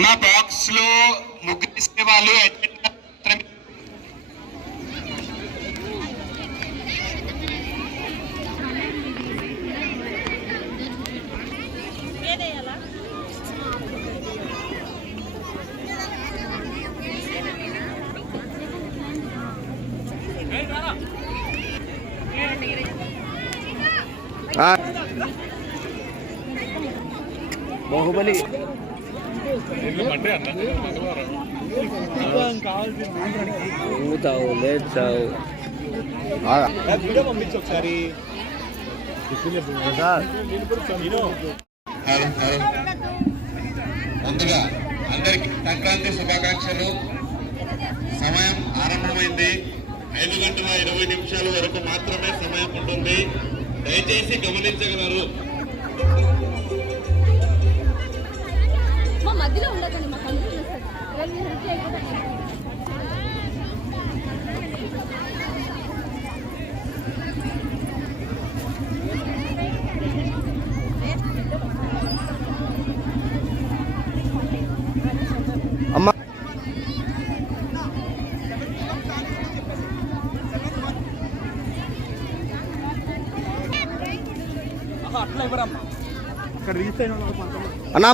అమ్మ బాక్స్ లో ముగ్గురు ఇస్తే వాళ్ళు బాహుబలి పంపించు ఒకసారి. ముందుగా అందరికి సంక్రాంతి శుభాకాంక్షలు. సమయం ఆరంభమైంది. 5:20 వరకు మాత్రమే సమయం ఉంటుంది. దయచేసి గమనించగలరు. మధ్యలో ఉండకండి, మా కంపెనీ అమ్మా అట్లా ఇవ్వరమ్మా. ఇక్కడ రీచ్ అయిన అన్నా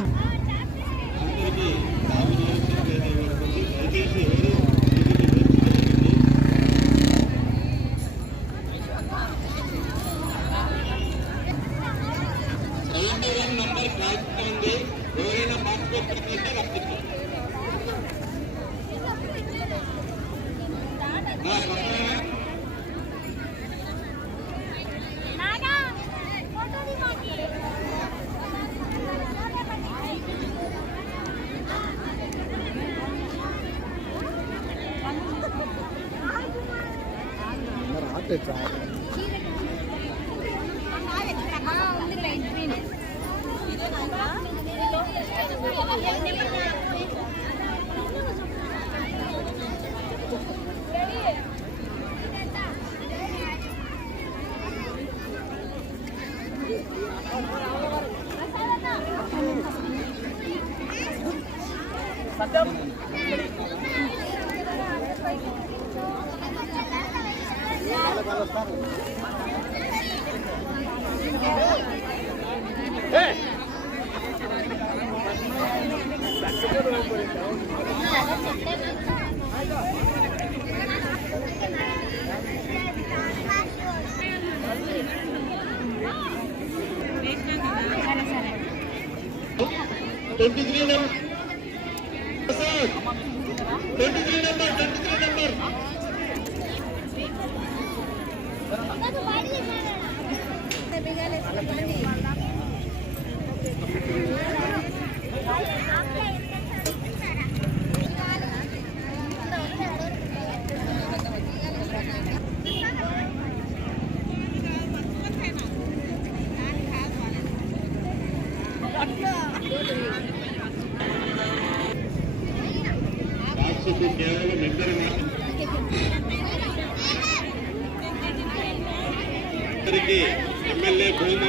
ఎమ్మెల్యే భూమీ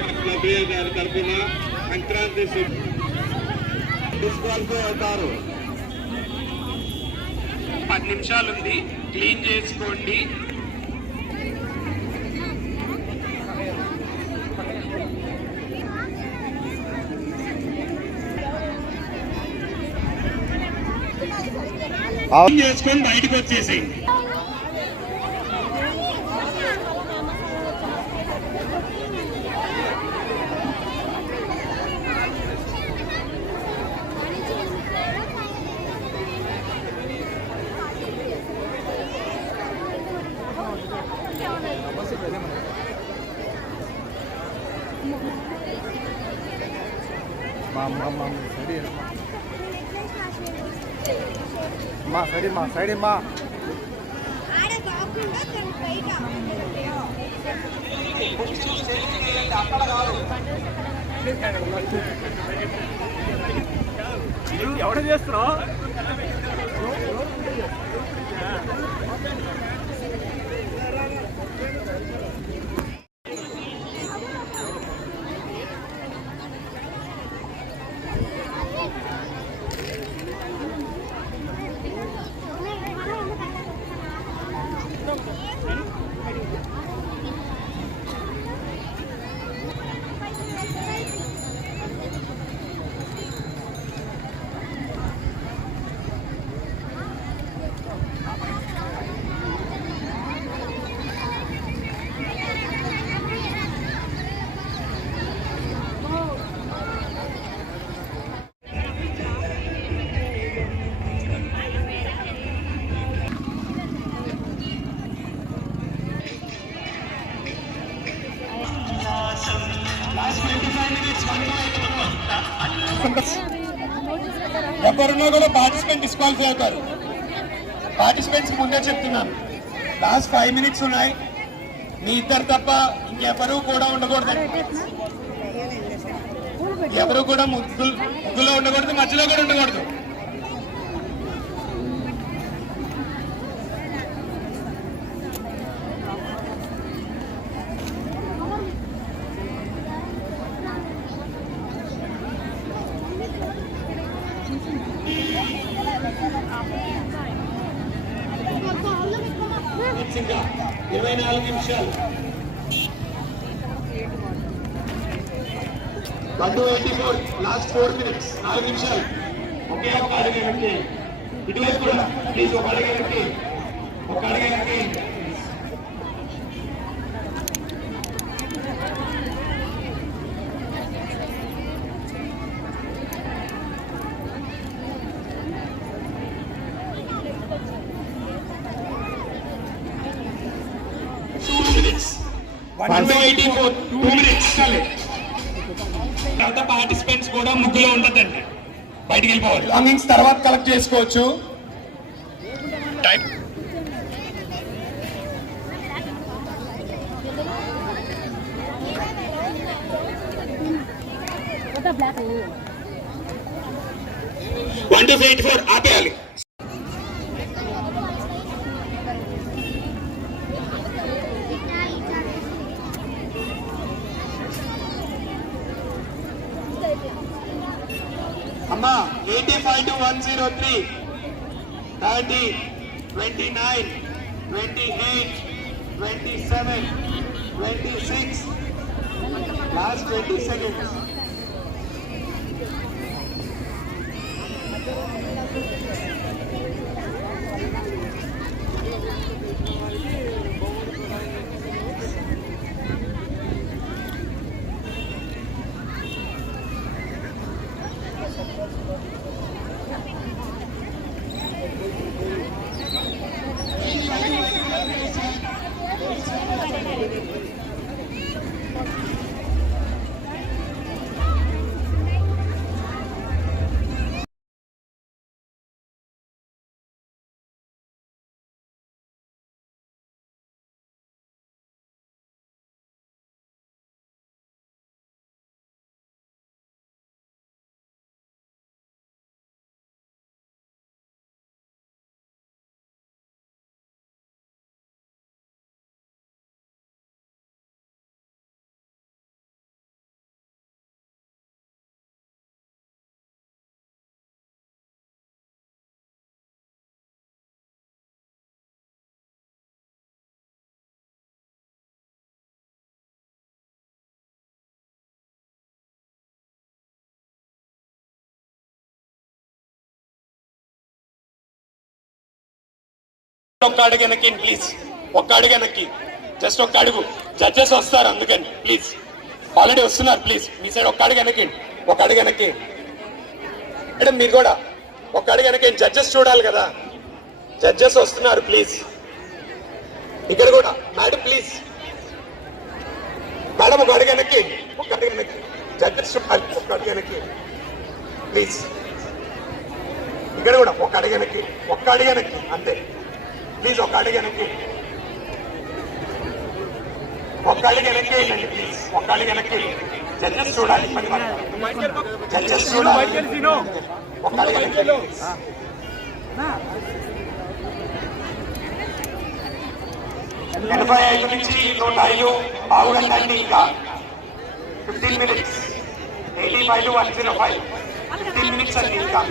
గారి తరఫున సంక్రాంతి డిస్క్వాలిఫై అవుతారు. 10 నిమిషాలు ఉంది, క్లీన్ చేసుకోండి. చేసుకొని బయటకు వచ్చేసి మా సైడ్ మా ఎవడ చేస్తున్నావు? పార్టిసిపెంట్ డిస్క్వాలిఫై అవుతారు. పార్టిసిపెంట్స్ ముందే చెప్తున్నాను, లాస్ట్ 5 minutes ఉన్నాయి. మీ ఇద్దరు తప్ప ఇంకెవరూ కూడా ఉండకూడదు. ఎవరు కూడా ముగ్గులో ఉండకూడదు, మధ్యలో కూడా ఉండకూడదు. ఇంకా 24 నిమిషాలు. 1:84 లాస్ట్ 4 minutes, 4 నిమిషాలు. ఒకే ఒక అడుగు వెనక్కి, ఇటువైపు కూడా ప్లీజ్ ఒక అడుగు వెనక్కి, ఒక అడుగు వెనక్కి. తర్వాత పార్టిసిపెంట్స్ కూడా ముగ్గులో ఉండదండి, బయటికి వెళ్ళిపోవాలి. లాంగింగ్స్ తర్వాత కలెక్ట్ చేసుకోవచ్చు. బ్లాక్ 1:84 ఆపేయాలి. అమ్మా 85 to 103, 30, 29, 28, 27, 26, last 20 seconds. ఒక్క అడుగు వెనక్కి ప్లీజ్, ఒక్క అడుగు వెనక్కి, జస్ట్ ఒక్క అడుగు. జడ్జెస్ వస్తారు అందుకని ప్లీజ్, ఆల్రెడీ వస్తున్నారు. ప్లీజ్ మీ సైడ్ ఒక్క అడుగు వెనక్కి, ఒక అడుగు వెనక్కి. మేడం మీరు కూడా ఒక్క అడుగు వెనక్కి, జడ్జెస్ చూడాలి కదా, జడ్జెస్ వస్తున్నారు ప్లీజ్. ఇక్కడ కూడా మేడం ప్లీజ్, మేడం ఒక అడుగు వెనక్కి, ఒక అడుగు వెనక్కి, జడ్జెస్ చూడాలి, ఒక్క అడుగు వెనక్కి ప్లీజ్. ఇక్కడ కూడా ఒక్క అడుగు వెనక్కి, ఒక్క అడుగు వెనక్కి అంతే ప్లీజ్. ఒక అడుగు వెనక్కి, ఒక్క అడుగు వెనక్కి వెళ్ళండి ప్లీజ్, ఒక్క అడుగు వెనక్కి. జడ్జెస్ చూడాలి, జడ్జెస్ చూడాలి, ఒక్క అడుగు వెనక్కి. 85 నుంచి 105 బాగుందండి. ఇంకా 15 minutes. 85 to 105, 15 minutes అండి ఇంకా.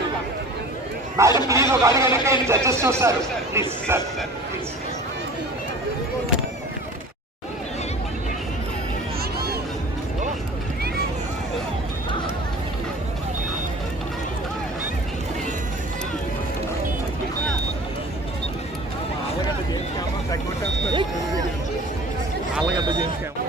మేడం ప్లీజ్ ఒక అడుగు వెనక్కి, జడ్జెస్ చూస్తారు please sir please. Allagadda James camp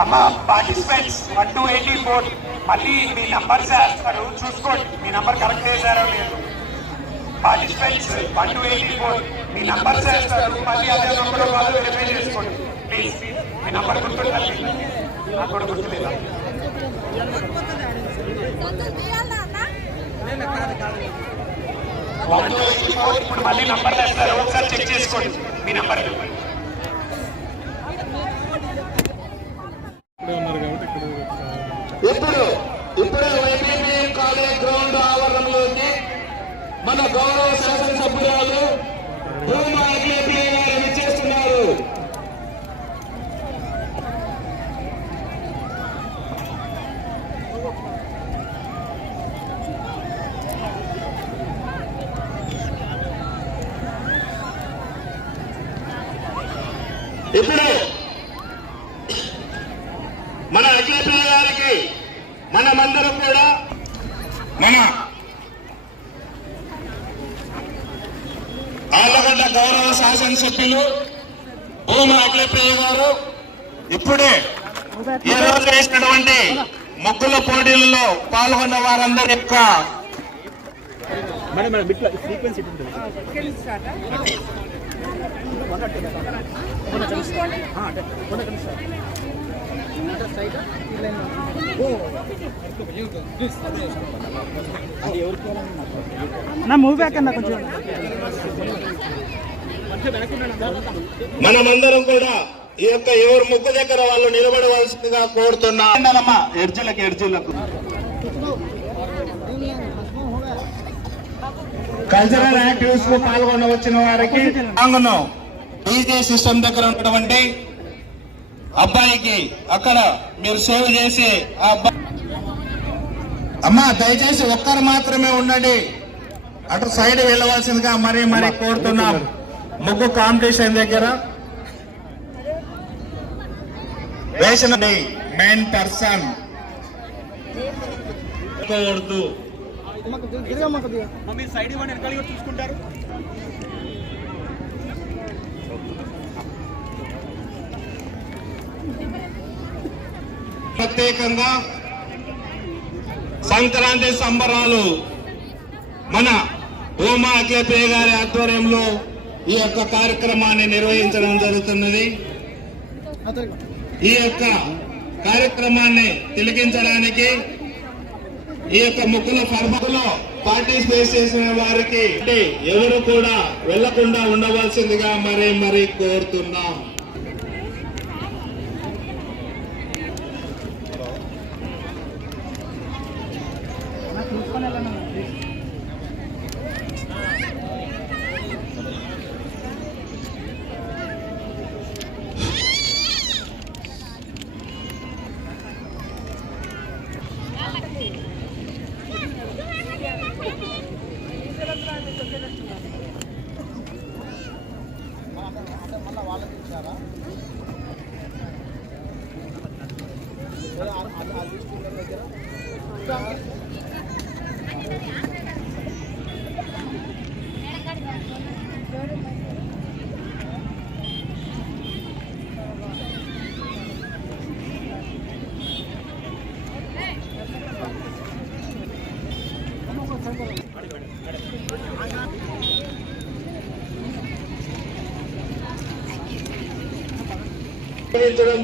అమ్మ పార్టిసిపెంట్స్ 1 to 84 మళ్ళీ మీ నంబర్స్ వేస్తారు, చూసుకోండి మీ నంబర్ కరెక్ట్ వేసారో లేదు. పార్టిసిపెంట్స్ 1 to 84 మీ నంబర్స్ వేస్తారు, మళ్ళీ అదే నంబర్ వాళ్ళు వెరిఫై చేసుకోండి ప్లీజ్. మీ నంబర్ గుర్తుండాలి, నాకు కూడా గుర్తులేదా? 1 to 84 ఇప్పుడు మళ్ళీ నంబర్ వేస్తారు, ఒకసారి చెక్ చేసుకోండి మీ నంబర్. ఇప్పుడు వైబీపీఎం కాలేజ్ గ్రౌండ్ ఆవరణలోకి మన గౌరవ శాసనసభ్యురాలు భూమా అఖిలేపి గారు విచ్చేస్తున్నారు. ఇప్పుడు మన అఖిలేపి గారికి మనమందరం కూడా మన ఆళ్లగడ్డ గౌరవ శాసనసభ్యులు భూమా అఖిలప్రియ గారు ఇప్పుడే ఈ రోజు వేసినటువంటి ముగ్గుల పోటీలలో పాల్గొన్న వారందరి యొక్క నా మూవ్ బ్యాక్ అన్న కొంచెం. మనమందరం కూడా ఈ యొక్క ఎవరు ముగ్గు దగ్గర వాళ్ళు నిలబడవలసిందిగా కోరుతున్నామా. ఎడ్జిలకు కల్చరల్ యాక్టివిటీస్ కు పాల్గొన వచ్చిన వారికి డీజే సిస్టమ్ దగ్గర ఉన్నటువంటి అబ్బాయికి అక్కడ మీరు సేవ చేసి ఆ అబ్బాయి అమ్మా దయచేసి ఒక్కరు మాత్రమే ఉండండి, అటు సైడ్ వెళ్ళవలసిందిగా మరీ కోరుతున్నాం. ముగ్గు కాంపిటీషన్ దగ్గర వేసిన మెయిన్ పర్సన్ సైడ్ ఇవ్వండి, వెనకాల చూసుకుంటారు. ప్రత్యేకంగా సంక్రాంతి సంబరాలు మన భూమా అఖిలప్రియ గారి ఆధ్వర్యంలో ఈ యొక్క కార్యక్రమాన్ని నిర్వహించడం జరుగుతున్నది. ఈ యొక్క కార్యక్రమాన్ని తిలకించడానికి ఈ యొక్క ముగ్గుల ఫర్మలో పార్టిసిపేట్ చేసిన వారికి ఎవరు కూడా వెళ్లకుండా ఉండవలసిందిగా మరీ కోరుతున్నాం.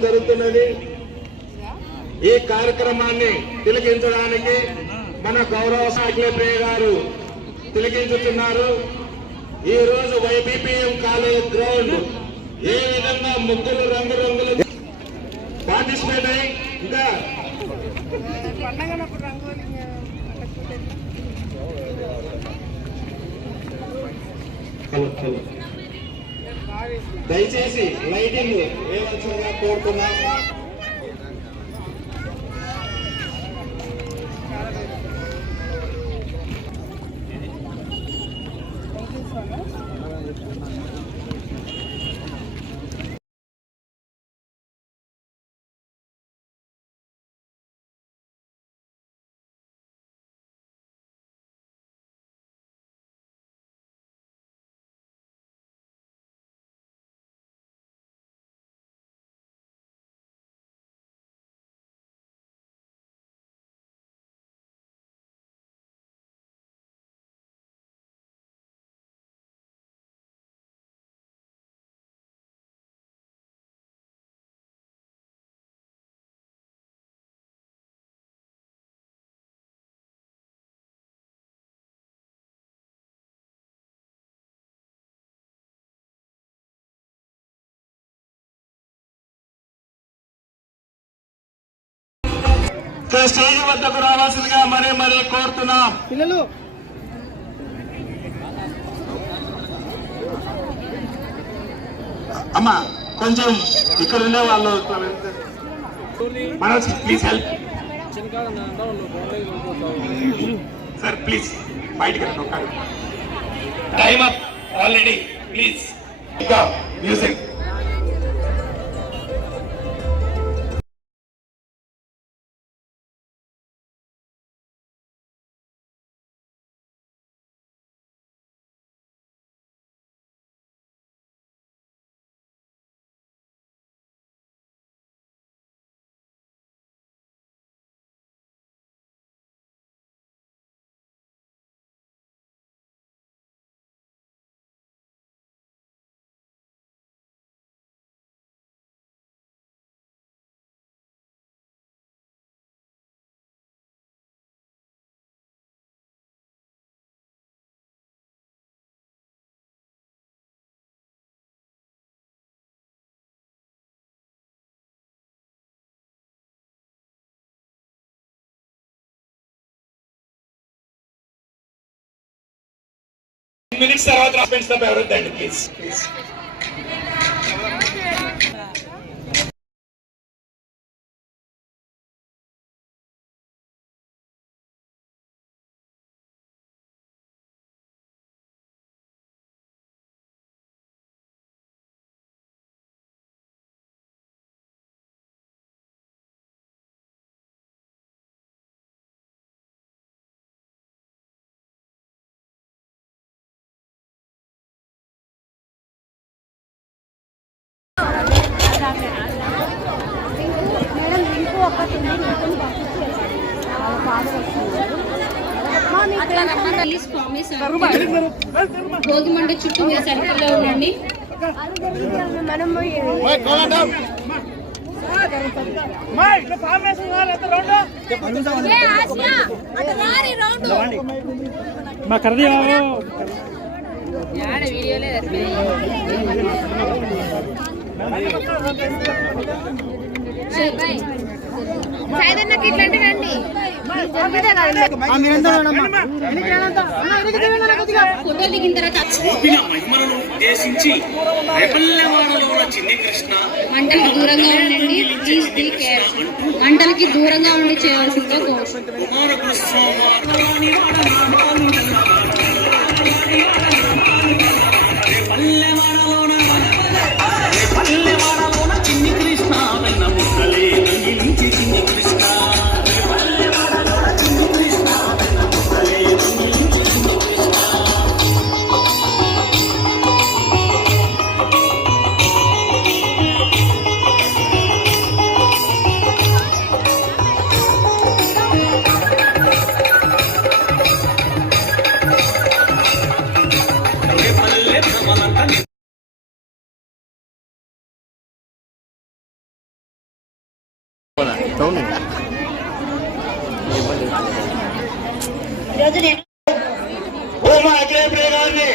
జరుగుతున్నది. ఈ కార్యక్రమాన్ని తిలకించడానికి మన గౌరవ అఖిలప్రియ గారు తిలకించుతున్నారు. ఈ రోజు వైబీపీఎం కాలేజ్ గ్రౌండ్ ఏ విధంగా ముగ్గులు రంగులు పార్టిసిపేట్ అయ్యి ఇంకా దయచేసి లైటింగ్ వేయవలసిందిగా కోరుతున్నాము. స్టేజ్ వద్దకు రావాల్సిందిగా మరీ కోరుతున్నాం. పిల్లలు అమ్మా కొంచెం ఇక్కడ ఉండే వాళ్ళు Manoj please help sir, please బయటికి రండి ఒక్కడు. టైమ్ అప్ ఆల్రెడీ, ప్లీజ్ ఇంకా మ్యూజిక్. మినిట్స్ తర్వాత రాస్పెండ్స్ తప్ప ఎవరొద్దండి ప్లీజ్ ప్లీజ్. మేడం లింకు ఒకటి ఉంది, లింకుని భోగిమండ చుట్టూ మీరు సర్కిల్లో ఉండండి. మనం మా కరది వీడియోలే సాయిదన్నకి ఇట్లాంటి రండి. ఫోటో దిగిన తర్వాత మహిమలను ఉద్దేశించి రేపల్లెవాడలోన చిన్ని కృష్ణ మంటలకి దూరంగా ఉండండి, ప్లీజ్ బీ కేర్ఫుల్. మంటలకి దూరంగా ఉండి చేయాల్సిందిగా కోరుకుంటున్నాను. కుమారకు రేపల్లెవాడలోన చిన్ని కృష్ణ వెన్న ముక్కలే నంగిలించి చిన్ని కృష్ణ భూమా అఖిలప్రియ గారిని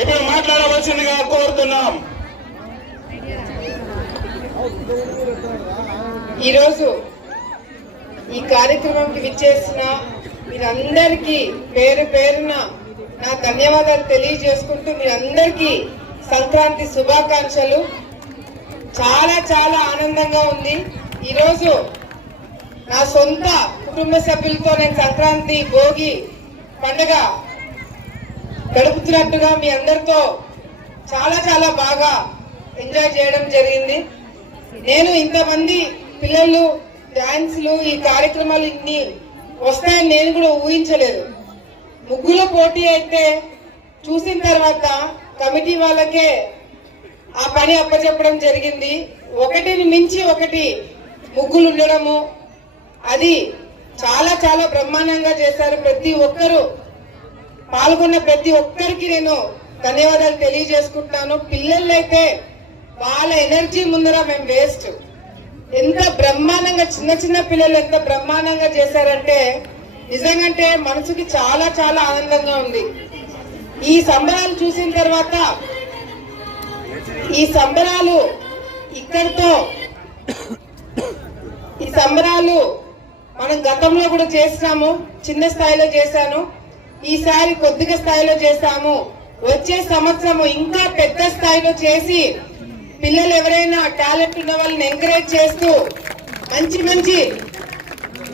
ఇప్పుడు మాట్లాడవలసిందిగా కోరుతున్నాం. ఈరోజు ఈ కార్యక్రమంకి విచ్చేసిన మీరందరికీ పేరు పేరున నా ధన్యవాదాలు తెలియజేసుకుంటూ మీరందరికీ సంక్రాంతి శుభాకాంక్షలు. చాలా చాలా ఆనందంగా ఉంది. ఈరోజు నా సొంత కుటుంబ సభ్యులతో నేను సంక్రాంతి భోగి పండుగ గడుపుతున్నట్టుగా మీ అందరితో చాలా చాలా బాగా ఎంజాయ్ చేయడం జరిగింది. నేను ఇంతమంది పిల్లలు డాన్సులు ఈ కార్యక్రమాలు ఇన్ని వస్తాయని నేను కూడా ఊహించలేదు. ముగ్గుల పోటీ అయితే చూసిన తర్వాత కమిటీ వాళ్ళకే ఆ పని అప్పచెప్పడం జరిగింది. ఒకటిని మించి ఒకటి ముగ్గులు ఉండడము, అది చాలా చాలా బ్రహ్మాండంగా చేశారు. ప్రతి ఒక్కరూ పాల్గొన్న ప్రతి ఒక్కరికి నేను ధన్యవాదాలు తెలియజేసుకుంటున్నాను. పిల్లలైతే వాళ్ళ ఎనర్జీ ముందర మేము వేస్ట్. ఎంత బ్రహ్మాండంగా చిన్న చిన్న పిల్లలు ఎంత బ్రహ్మాండంగా చేశారంటే నిజంగాంటే మనసుకి చాలా చాలా ఆనందంగా ఉంది. ఈ సంబరాలు చూసిన తర్వాత ఈ సంబరాలు ఇక్కడితో ఈ సంబరాలు మన మనం గతంలో కూడా చేసినాము, చిన్న స్థాయిలో చేశాను, ఈసారి కొద్దిగా స్థాయిలో చేశాము. వచ్చే సంవత్సరం ఇంకా పెద్ద స్థాయిలో చేసి పిల్లలు ఎవరైనా టాలెంట్ ఉన్న వాళ్ళని ఎంకరేజ్ చేస్తూ మంచి మంచి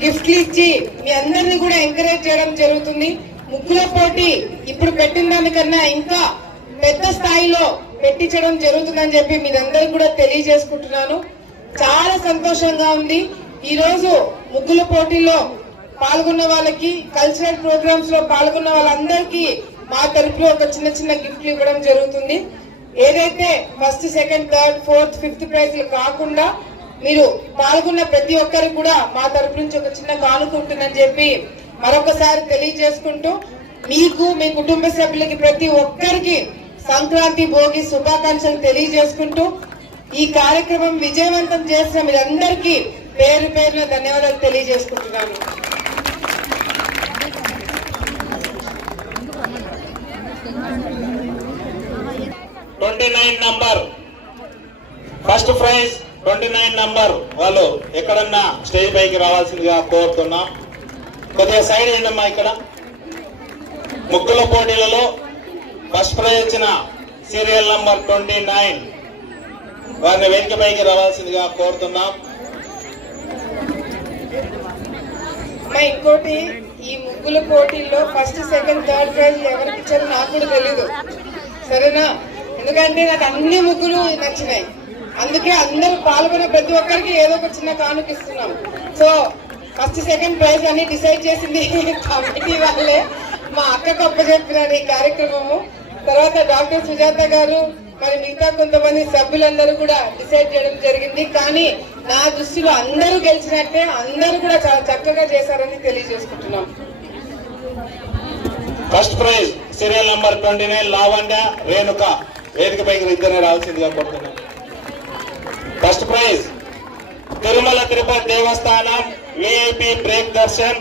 గిఫ్ట్లు ఇచ్చి మీ అందరినీ కూడా ఎంకరేజ్ చేయడం జరుగుతుంది. ముగ్గుల పోటీ ఇప్పుడు పెట్టిన దానికన్నా ఇంకా పెద్ద స్థాయిలో పెట్టించడం జరుగుతుందని చెప్పి మీరందరికీ కూడా తెలియజేసుకుంటున్నాను. చాలా సంతోషంగా ఉంది. ఈ రోజు ముగ్గుల పోటీలో పాల్గొన్న వాళ్ళకి, కల్చరల్ ప్రోగ్రామ్స్ లో పాల్గొన్న వాళ్ళందరికీ మా తరఫులో ఒక చిన్న చిన్న గిఫ్ట్లు ఇవ్వడం జరుగుతుంది. ఏదైతే first, second, third, fourth, fifth ప్రైజ్లు కాకుండా మీరు పాల్గొన్న ప్రతి ఒక్కరికి కూడా మా తరఫు నుంచి ఒక చిన్న కానుక ఉంటుందని చెప్పి మరొకసారి తెలియజేసుకుంటూ, మీకు మీ కుటుంబ సభ్యులకి ప్రతి ఒక్కరికి సంక్రాంతి భోగి శుభాకాంక్షలు తెలియజేసుకుంటూ ఈ కార్యక్రమం విజయవంతం చేసిన మీరందరికీ పేరు పేరున ధన్యవాదాలు తెలియజేసుకుంటున్నాను. నంబర్ ఫస్ట్ ప్రైజ్ 29 నంబర్ వాళ్ళు ఎక్కడన్నా స్టేజ్ పైకి రావాల్సిందిగా కోరుతున్నాం. కొద్దిగా సైడ్ ఏంటమ్మా. ఇక్కడ ముగ్గుల పోటీలలో ఫస్ట్ ప్రైజ్ వచ్చిన సీరియల్ నంబర్ 29 వారిని వేదిక పైకి రావాల్సిందిగా కోరుతున్నాం. ఇంకోటి, ఈ ముగ్గుల పోటీల్లో ఫస్ట్, సెకండ్, థర్డ్ ప్రైజ్ ఎవరికి ఇచ్చారో నాకు కూడా తెలీదు, సరేనా? ఎందుకంటే నాకు అన్ని ముగ్గులు నచ్చినాయి. అందుకే అందరూ పాల్గొనే ప్రతి ఒక్కరికి ఏదో ఒక చిన్న కానుక ఇస్తున్నాం. సో ఫస్ట్, సెకండ్ ప్రైజ్ అని డిసైడ్ చేసింది కమిటీ వాళ్ళే. మా అక్క గొప్ప చెప్పినారు ఈ కార్యక్రమము. తర్వాత డాక్టర్ సుజాత గారు, మరి మిగతా కొంతమంది సభ్యులందరూ కూడా డిసైడ్ చేయడం జరిగింది. కానీ నా దృష్టిలో అందరూ గెలిచినట్టే, అందరూ కూడా చాలా చక్కగా చేశారని తెలియజేసుకుంటున్నాం. First prize serial number 29 Lavanya, Renuka వేదిక పైకి ఇద్దరు రావాల్సిందిగా కోరుతున్నాం. ఫస్ట్ ప్రైజ్ తిరుమల తిరుపతి దేవస్థానం విఐపి బ్రేక్ దర్శన్.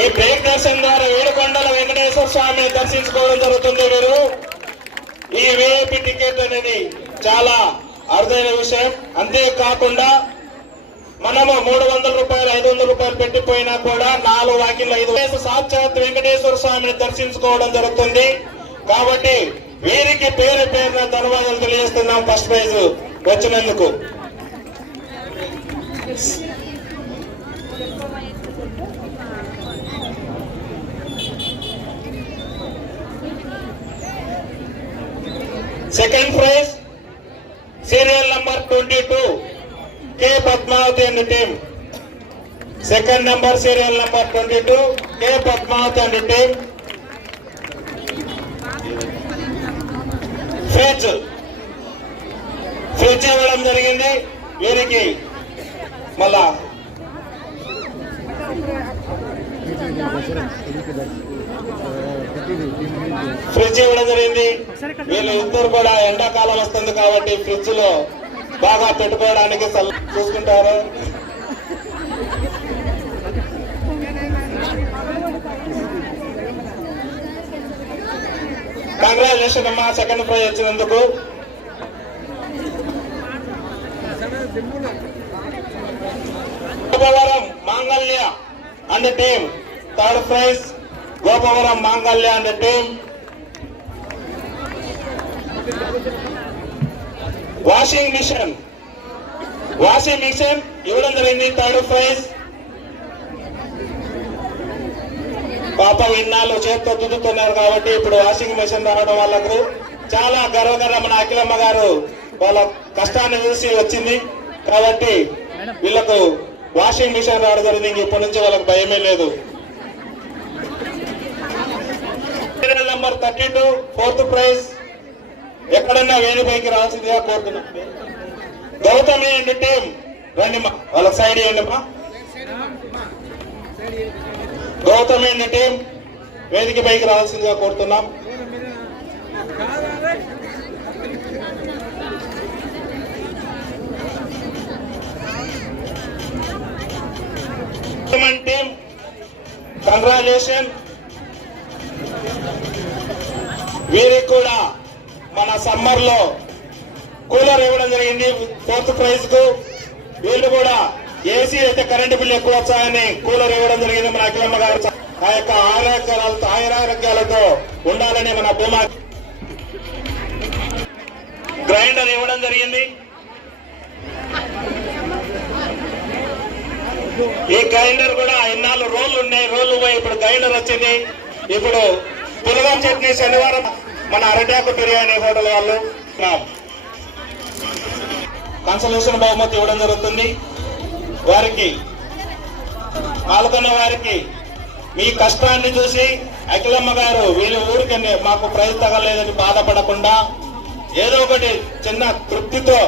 ఈ బ్రేక్ దర్శన్ ద్వారా ఏడుకొండల వెంకటేశ్వర స్వామిని దర్శించుకోవడం జరుగుతుంది. మీరు ఈ విఐపి టికెట్ అనేది చాలా అరుదైన విషయం. అంతేకాకుండా మనము 300 రూపాయలు 500 రూపాయలు పెట్టిపోయినా కూడా 4 వాకిళ్ళు 5 సాక్షాత్ వెంకటేశ్వర స్వామిని దర్శించుకోవడం జరుగుతుంది. కాబట్టి వీరికి పేరు పేరున ధన్యవాదాలు తెలియజేస్తున్నాం ఫస్ట్ ప్రైజ్ వచ్చినందుకు. Second prize serial number 22 K Padmavathi and team. Second number serial number 22 K Padmavathi and team. Fridge ఇవ్వడం జరిగింది వీరికి. మళ్ళా ఫ్రిడ్జ్ ఇవ్వడం జరిగింది. వీళ్ళు ఇద్దరు కూడా ఎండాకాలం వస్తుంది కాబట్టి ఫ్రిడ్జ్ లో బాగా పెట్టుకోవడానికి చూసుకుంటారు. కంగ్రాచులేషన్ అమ్మా సెకండ్ ప్రైజ్ వచ్చినందుకు. గోపవరం మాంగళ్య and team third prize. Gopavaram మాంగళ్య అండ్ టీమ్. వాషింగ్ మిషన్ ఇవ్వడం జరిగింది థర్డ్ ప్రైజ్. పాప ఇన్నాళ్ళు చేతితో తుదుతున్నారు కాబట్టి ఇప్పుడు వాషింగ్ మిషన్ రావడం వాళ్ళకు చాలా గర్వకారణం. మన అఖిలమ్మ గారు వాళ్ళ కష్టాన్ని చూసి వచ్చింది కాబట్టి వీళ్ళకు వాషింగ్ మిషన్ రావడం జరిగింది. ఇప్పటి నుంచి వాళ్ళకి భయమే లేదు. సీరియల్ నంబర్ 32 ఫోర్త్ ప్రైజ్ ఎక్కడన్నా వేణుపైకి రావాల్సిందిగా కోరుతున్నాం. గౌతమి అండ్ టీం రండి మా వాళ్ళకి సైడ్ ఇవ్వండి మా. గౌతమి అండ్ టీం వేదిక పైకి రావాల్సిందిగా కోరుతున్నాం. Team congratulation. వీరికి కూడా మన సమ్మర్ లో కూలర్ ఇవ్వడం జరిగింది ఫోర్త్ ప్రైజ్ కు. వీళ్ళు కూడా ఏసీ అయితే కరెంటు బిల్లు ఎక్కువ వచ్చాయని కూలర్ ఇవ్వడం జరిగింది మన అఖిలమ్మ గారు. ఆ యొక్క ఆరోగ్యాలతో ఉండాలని మన భూమా గ్రైండర్ ఇవ్వడం జరిగింది. ఈ గ్రైండర్ కూడా ఇన్నాళ్ళు రోళ్లు ఉన్నాయి, రోళ్లు పోయి ఇప్పుడు గ్రైండర్ వచ్చింది. ఇప్పుడు పులగం చట్నీ శనివారం మన అరటాకు బిర్యానీ హోటల్ వాళ్ళు కన్సలేషన్ బహుమతి ఇవ్వడం జరుగుతుంది. వారికి పాల్గొన్న వారికి మీ కష్టాన్ని చూసి అఖిలమ్మ గారు వీళ్ళ ఊరికి మాకు ప్రైజ్ తగలేదని బాధపడకుండా ఏదో ఒకటి చిన్న తృప్తితో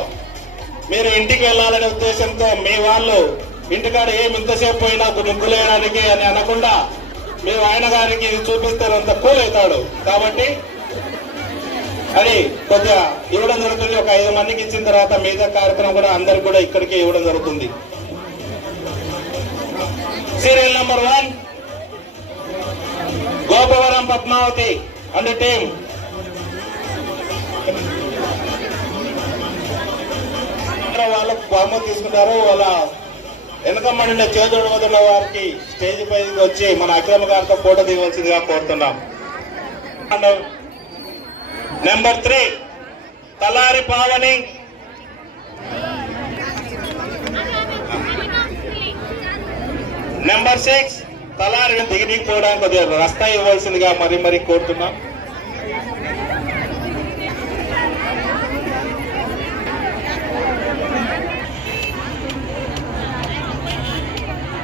మీరు ఇంటికి వెళ్ళాలనే ఉద్దేశంతో మీ వాళ్ళు ఇంటికాడ ఏమి ఇంతసేపు పోయినా ముగ్గులేయడానికి అని అనకుండా మీరు ఆయన గారికి ఇది చూపిస్తారు అంత కూల్ అవుతాడు. కాబట్టి అది కొద్దిగా ఇవ్వడం జరుగుతుంది. ఒక 5 మందికి ఇచ్చిన తర్వాత మిగతా కార్యక్రమం కూడా అందరికి కూడా ఇక్కడికి ఇవ్వడం జరుగుతుంది. Serial number 1 Gopavaram Padmavathi and team. వాళ్ళకు బహుమతి తీసుకుంటారు. వాళ్ళ వెనకమ్మడి చేతుడున్న వారికి స్టేజ్ పైకి వచ్చి మన అక్రమ గారితో ఫోటో దిగవలసిందిగా కోరుతున్నాం. నెంబర్ 3 తలారి పావని. నెంబర్ 6 తలారి దిగిపోవడానికి కొద్దిగా రస్తా ఇవ్వాల్సిందిగా మరీ కోరుతున్నాం.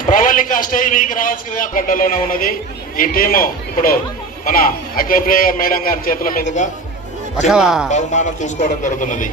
ప్రవళిక స్టేజ్ మీదకి రావాల్సిందిగా గడ్డలోనే ఉన్నది. ఈ టీము ఇప్పుడు మన అఖిలప్రియ మేడం గారి చేతుల మీదుగా బహుమానం తీసుకోవడం జరుగుతున్నది.